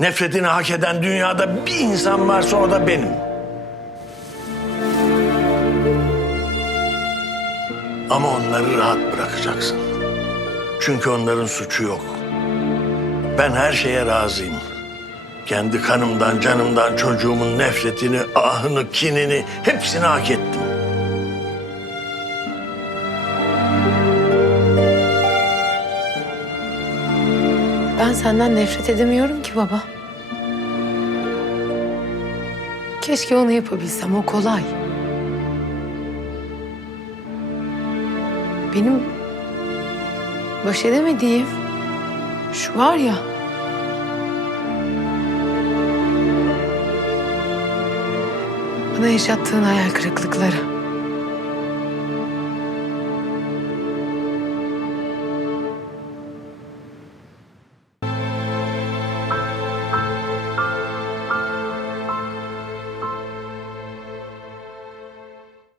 Nefretini hak eden dünyada bir insan varsa o da benim. Ama onları rahat bırakacaksın. Çünkü onların suçu yok. Ben her şeye razıyım. Kendi kanımdan, canımdan, çocuğumun nefretini, ahını, kinini hepsini hak ettim. Ben senden nefret edemiyorum ki baba. Keşke onu yapabilsem, o kolay. Benim baş edemediğim şu var ya. Bana yaşattığın hayal kırıklıkları.